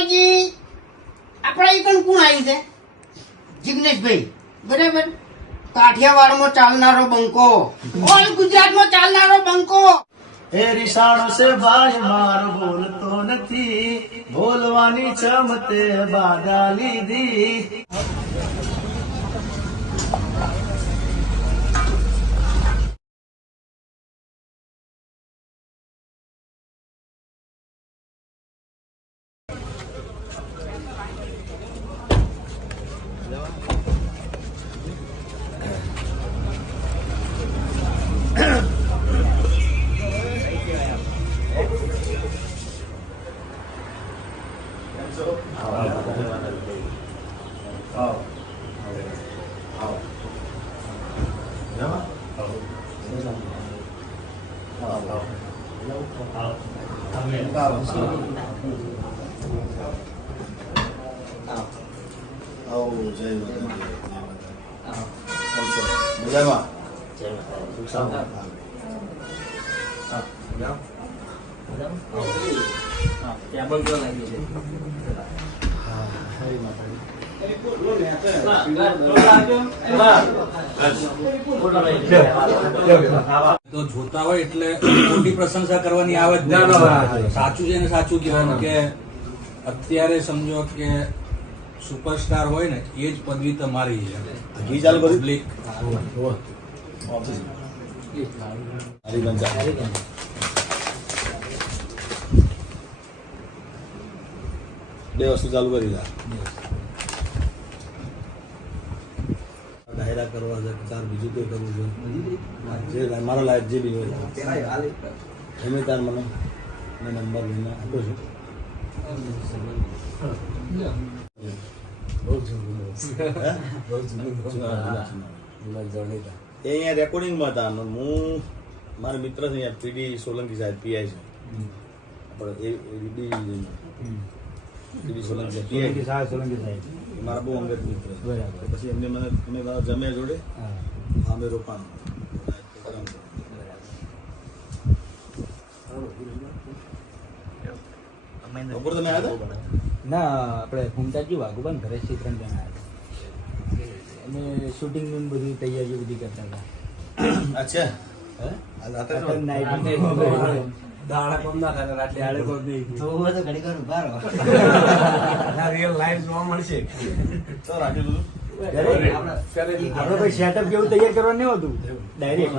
ગોપાલજી આપણા એ કોણ આવ્યું છે? જિગ્નેશભાઈ. બરાબર. કાઠિયાવાડમાં ચાલનારો બંકો. ઓલ ગુજરાતમાં ચાલનારો બંકો. એ રિસાણ છે ભાઈ માર બોલતો નથી. બોલવાની ચમતે બાધા લીધી. ờ ờ đó ờ ờ ờ chúng ta cũng xuống Oh, jai mata di. Oh, jai mata. Jai mata. Sukses. Ah, ya. Ya. Oh. Ah, ya, bagaimana lagi? તો જોતા હોય એટલે ખોટી પ્રશંસા કરવાની આવે જ સાચું છે ને સાચું કહેવાનું કે અત્યારે સમજો કે સુપરસ્ટાર હોય ને એ જ પદવી તમારી છે? પબ્લિક હરિબન ચા. બે વસ્તુ ચાલુ કરી દા ડાયરા કરવા છે તાર બીજું કોઈ કરવું છે? જે મારા લાયક જે બી હોય. એમે તાર મને મેં નંબર લઈને આપ્યો છું. એ અહીંયા રેકોર્ડિંગમાં હતા અને હું મારા મિત્ર છે અહીંયા પીડી સોલંકી સાહેબ પીઆઈ છે. આપણે એ પીડી પીડી સોલંકી પીઆઈ મારા બહુ અંગત મિત્ર. બરાબર. પછી એમને મને અમે મારા જમ્યા જોડે અમે રોકાણ. બપોર તમે આવ્યા હતા? ના આપણે ઘૂમતાજી વાઘુબાન ઘરે છે ત્રણ જણા અમે શૂટિંગની બધી તૈયારીઓ બધી કરતા હતા. અચ્છા. હે? રાત્રે દાડા કોમ ના કરે રાત્રે દાડે કોઈ નહીં. તો રાખી દીધું. ઘરે? આપણે કોઈ સેટઅપ કેવું તૈયાર કરવાનું નહીં હોતું. ડાયરેક્ટ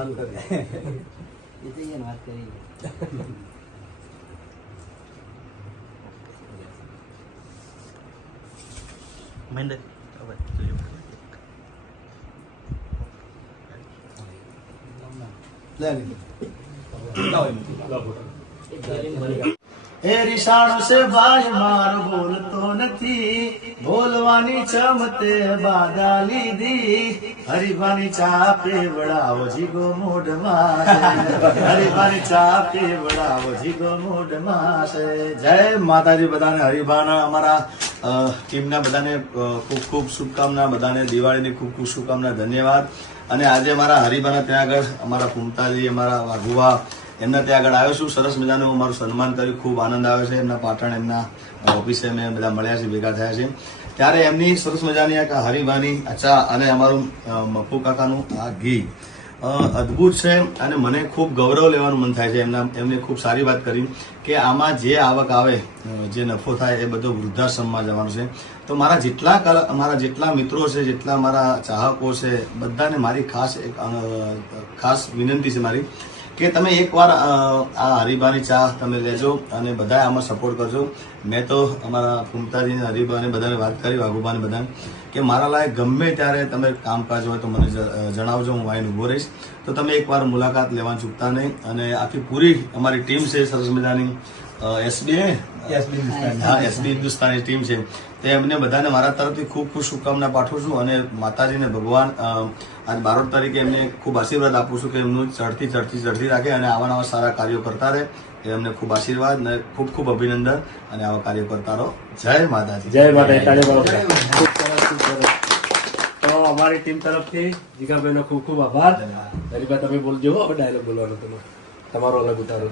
લે એ રીસાણો છે ભાઈ, માર બોલતો નથી. બોલવાની ચમતે બાધા લીધી. હરિભાની ચા પીવડાવો જીગો મોઢમાં હરિભાની ચા પીવડાવો જીગો મોઢમાં છે. જય માતાજી બધાને, હરિભાના અમારા ટીમના બધાને ખૂબ ખૂબ શુભકામના, બધાને દિવાળીની ખૂબ ખૂબ શુભકામના, ધન્યવાદ. અને આજે મારા હરિભાના ત્યાં આગળ અમારા કુમતાજી, અમારા વાઘુવા એમના ત્યાં આગળ આવ્યો છું. સરસ મજાનું મારું સન્માન કર્યું. ખૂબ આનંદ આવે છે. એમના પાટણ, એમના ઓફિસે મેં બધા મળ્યા છે ભેગા થયા છે ત્યારે એમની સરસ મજાની આ હરિભાની અચ્છા અને અમારું મફુ કાકાનું આ ઘી અદભુત છે અને મને ખૂબ ગૌરવ લેવાનું મન થાય છે. એમના, એમને ખૂબ સારી વાત કરી કે આમાં જે આવક આવે જે નફો થાય એ બધો વૃદ્ધાશ્રમમાં જવાનો છે. તો મારા જેટલા મારા જેટલા મિત્રો છે, જેટલા મારા ચાહકો છે, બધાને મારી ખાસ એક ખાસ વિનંતી છે મારી કે તમે એકવાર આ હરીબાની ચા તમે લેજો અને બધા આમાં સપોર્ટ કરજો. મેં તો અમારા ફૂમતાજીને હરિભાને બધાને વાત કરી, વાઘુબાને બધાને, કે મારા લાયક ગમે ત્યારે તમે કામકાજ હોય તો મને જણાવજો, હું વાઈન ઊભો રહીશ. તો તમે એકવાર મુલાકાત લેવાનું ચૂકતા નહીં અને આખી પૂરી અમારી ટીમ છે સરસ મજાની. એસબીઆઈ હા એસબી હિન્દુસ્તાની ટીમ છે. તે એમને બધાને મારા તરફથી ખૂબ ખૂબ શુભકામના પાઠવું છું અને માતાજીને ભગવાન અને આજ બારોટ તરીકે એમને ખૂબ આશીર્વાદ આપું છું કે એમનું ચડતી ચડતી ચડતી રાખે અને આવા નવા સારા કાર્યો કરતા રહે. એ અમને ખૂબ આશીર્વાદ અને ખૂબ ખૂબ અભિનંદન અને આવા કાર્યો કરતા રહો. જય માતાજી. જય માતા તાળી પાડો ખૂબ સરસ ખૂબ સરસ. તો અમારી ટીમ તરફથી જીગાભાઈનો ખૂબ ખૂબ આભાર. હરીબા તમે બોલજો હવે ડાયલોગ બોલવાનો તમે તમારો અલગ ઉતારો.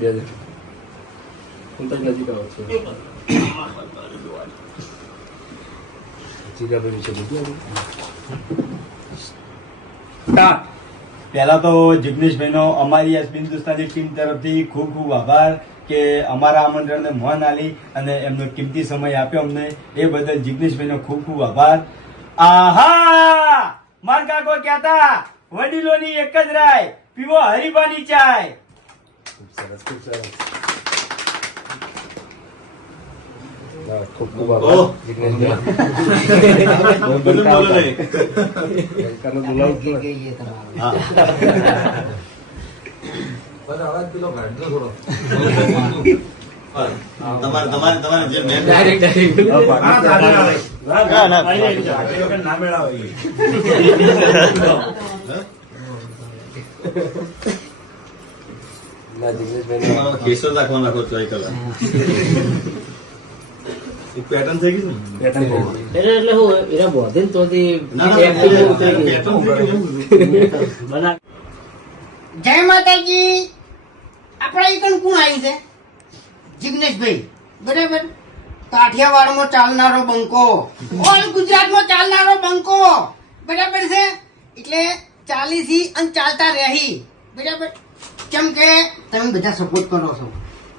બે જીગાભાઈ વિશે બોલજો પહેલા તો જિગ્નેશભાઈનો અમારી એસ હિન્દુસ્તાની ટીમ તરફથી ખૂબ ખૂબ આભાર કે અમારા આમંત્રણને મન આલી અને એમનો કિંમતી સમય આપ્યો અમને. એ બદલ જિગ્નેશભાઈનો ખૂબ ખૂબ આભાર. આહા! માર કાકો કહેતા વડીલોની એક જ રાય પીવો હરીબાની ચાય. ખૂબ સરસ ખૂબ સરસ ના, ખૂબ ખૂબ આભાર જિગ્નેશભાઈ બધું બોલો નહીં. સરકારનો બોલાવું જ પડે. તમારે તમારે તમારે જે મેન ના જિગ્નેશભાઈ કેસર રાખવા નાખો કલર એક પેટર્ન થઈ ગઈ ને? એટલે એટલે હું એના બોધે ને તોથી ના ના acting ઉતરી ગઈ. પેટર્ન થઈ ગયું બના- જય માતાજી. આપણા ઈ કોણ આવ્યું છે? જિગ્નેશભાઈ. બરાબર? કાઠિયાવાડમાં ચાલનારો બંકો. ઓલ ગુજરાતમાં ચાલનારો બંકો. બરાબર છે? એટલે ચાલીસી અને ચાલતા રહી. બરાબર? કેમ કે તમે બધા સપોર્ટ કરો છો.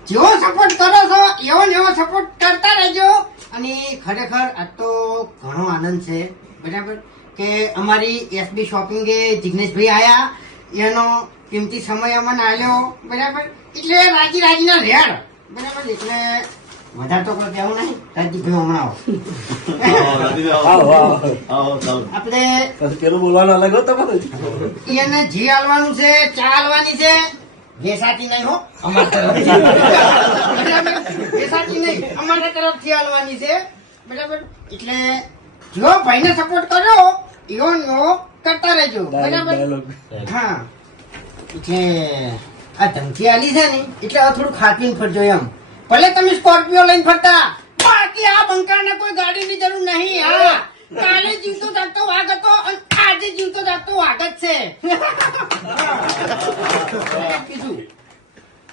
જેવો સપોર્ટ કરો છો એવો ને એવો સપોર્ટ કરતા રહેજો. અને ખરેખર આજ તો ઘણો આનંદ છે. બરાબર? કે અમારી એસબી શોપિંગે જિગ્નેશભાઈ આયા. એનો કિંમતી સમય અમને આવ્યો બરાબર? એટલે રાજી રાજીના રેડ. બરાબર? એટલે વધારે તો કોઈ કહેવું નહીં. રાજીભાઈ હમણાં આપણે પેલું બોલવાનું અલગ હો તમારે. એને જી હાલવાનું છે ચા હાલવાની છે. વેસાતી નહીં હો? વેસાતી નહીં અમારા તરફથી હાલવાની છે. બરાબર? એટલે જો ભાઈને સપોર્ટ કર્યો એવો નો કરતા રહેજો. બરાબર? હા. એટલે આ ધમકી આલી છે ને એટલે હવે થોડું ખાતીને ફરજો એમ. ભલે તમે સ્કોર્પિયો લઈને ફરતા બાકી આ બંકાને કોઈ ગાડીની જરૂર નહીં. હા. કાલે જીવતો જાગતો વાઘ હતો અને આજે જીવતો જાગતો વાઘ જ છે.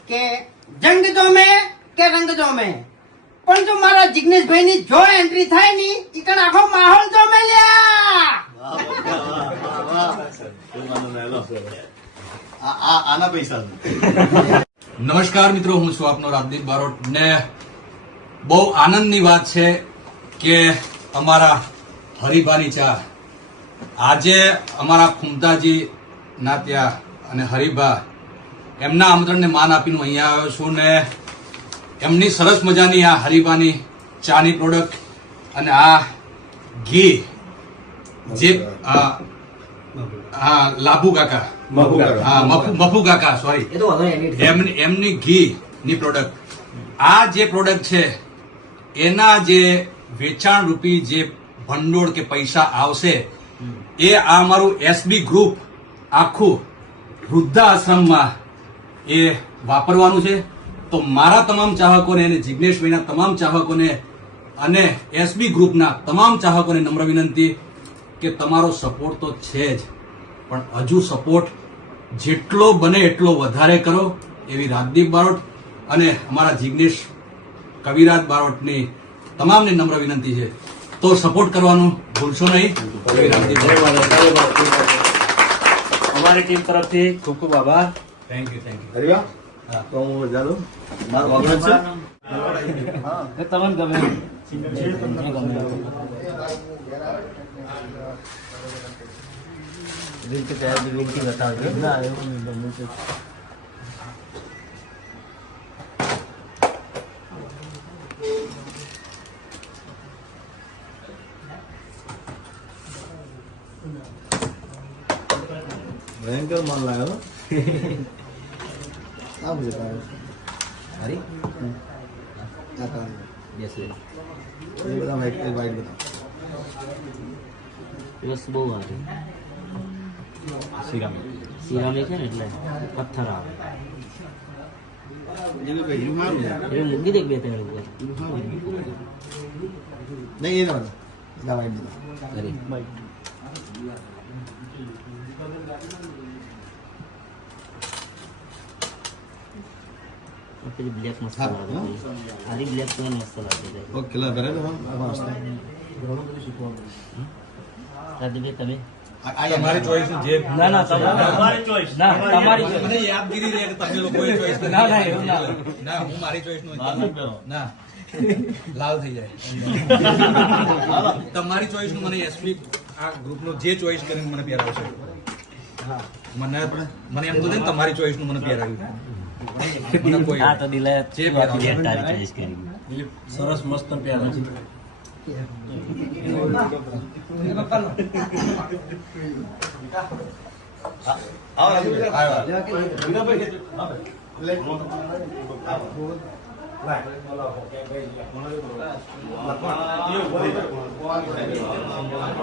કે જંગ જો મેં, કે રંગ જો મેં. પણ જો મારા જિગ્નેશભાઈ ની જો એન્ટ્રી થાયની ઈકણ આખો માહોલ જો મેં આના પૈસા નમસ્કાર મિત્રો, હું છું આપનો રાજદીપ બારોટ. ને બહુ આનંદની વાત છે કે અમારા હરિભાની ચા. આજે અમારા ખુમતાજી ના ત્યાં અને હરિભા એમના આમંત્રણને માન આપીને હું અહીંયા આવ્યો છું ને એમની સરસ મજાની આ હરિભાની ચાની પ્રોડક્ટ અને આ ઘી જે આ હા લાભુ કાકા. મફુ કાકા. હા મફુ મફુ કાકા સોરી એમની એમની ઘી ની પ્રોડક્ટ આ જે પ્રોડક્ટ છે એના જે વેચાણ રૂપી જે ભંડોળ કે પૈસા આવશે એ આ અમારું એસબી ગ્રુપ આખું વૃદ્ધાશ્રમમાં એ વાપરવાનું છે. તો મારા તમામ ચાહકોને અને જિજ્ઞેશભાઈના તમામ ચાહકોને અને એસબી ગ્રુપના તમામ ચાહકોને નમ્ર વિનંતી કે તમારો સપોર્ટ તો છે જ પણ હજુ સપોર્ટ જેટલો બને એટલો વધારે કરો એવી રાજદીપ બારોટ અને અમારા જિગ્નેશ કવિરાજ બારોટની તમામને નમ્ર વિનંતી છે. તો સપોર્ટ કરવાનું ભૂલશો નહીં. એવી રાજદીપ અમારી ટીમ તરફથી ખૂબ ખૂબ આભાર. Thank you thank you Haribha તો હું જાણું મારું વાગડું છે? એ તમને ગમે. તૈયાર બતાવજો ના એવું નહીં ગમે. છે ભયંકર માલ લાગ્યો આ બધું તારે હરી? આ તારે યસ એ બધા એ white બધા. દિવસ બહુ સારી સિરામિક. સિરામિક છે ને એટલે પથ્થર આવે. એટલે મૂકી દે બે ત્રણ ઉપર. નહીં એ ના બધા હરી. પેલી બ્લેક મસ્ત આરી બ્લેક કલર મસ્ત છે ઓકે લા બરાબર રાજદીપભાઈ તમે તમારી ચોઈસ જે ના ના તમારી ચોઈસ ના તમારી choice. યાદગીરી રહે કે તમે લોકોએ ચોઈસ ના, ના, એવું ના. ના હું મારી ચોઈસનું ના. લાલ થઈ જાય. તમારી ચોઈસનું મને એસપી આ ગ્રુપનો જે ચોઈસ કરીને મને પહેરાવશે મને મને એમ તો ને તમારી ચોઈસનું મને પહેરાવ્યું 来，我来服气，我来服气，我来服气，我来服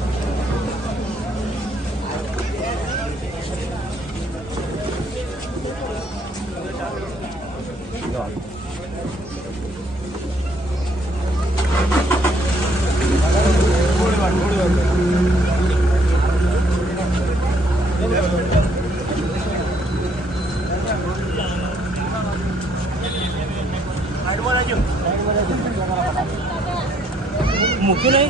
气。આ તો દિલે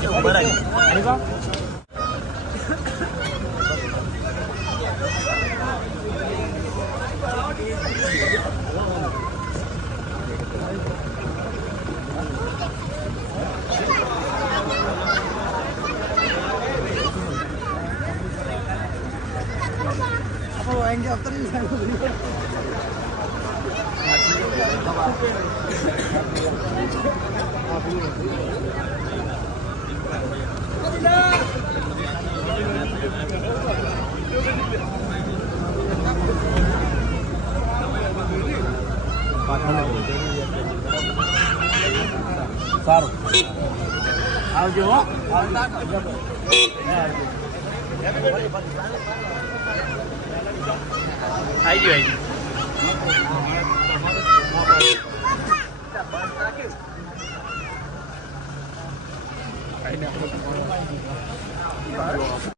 જે પહેરાવે. તારી ચોઈસ કરી સરસ મસ્ત પ્યારા છે મૂકી નહીં સારું આવજો હો આવી ગયો આવી ગયો Thank you.